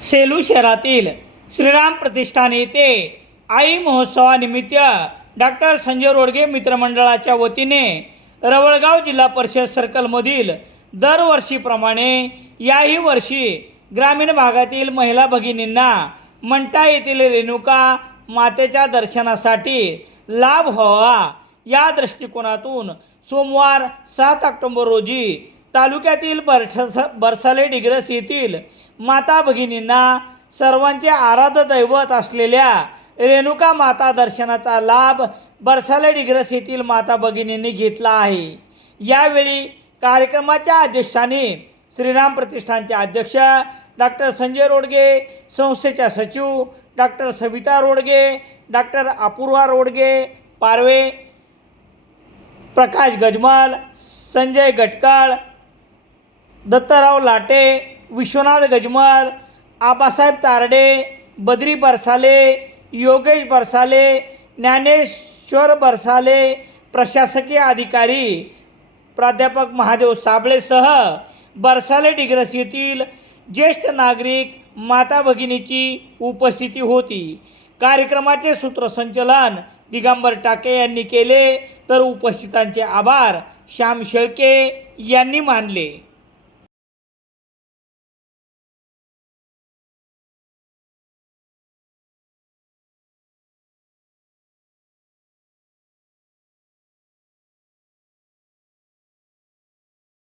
सेलू शहरातील श्रीराम प्रतिष्ठान येथे आई महोत्सवानिमित्त डॉक्टर संजय रोडगे मित्रमंडळाच्या वतीने रवळगाव जिल्हा परिषद सर्कलमधील दरवर्षीप्रमाणे याही वर्षी ग्रामीण भागातील महिला भगिनींना मंटा येथील रेणुका मातेच्या दर्शनासाठी लाभ व्हावा या दृष्टिकोनातून सोमवार सात ऑक्टोंबर रोजी तालुक्यातील बरठस बरसाले डिग्रस येथील माता भगिनींना सर्वांचे आराध्य दैवत असलेल्या रेणुका माता दर्शनाचा लाभ बरसाले डिग्रस येथील माता भगिनींनी घेतला आहे. यावेळी कार्यक्रमाच्या अध्यक्षाने श्रीराम प्रतिष्ठानचे अध्यक्ष डॉक्टर संजय रोडगे संस्थेच्या सचिव डॉक्टर सविता रोडगे डॉक्टर अपूर्वा रोडगे पारवे प्रकाश गजमल संजय गटकाळ दत्ताराव लाटे विश्वनाथ गजमल आबासाहेब तारडे बद्री बरसाले योगेश बरसाले ज्ञानेश्वर बरसाले प्रशासकीय अधिकारी प्राध्यापक महादेव साबळेसह बरसाले डिग्रस येथील ज्येष्ठ नागरिक माता भगिनीची उपस्थिती होती. कार्यक्रमाचे सूत्रसंचलन दिगंबर टाके यांनी केले तर उपस्थितांचे आभार श्याम शेळके यांनी मानले.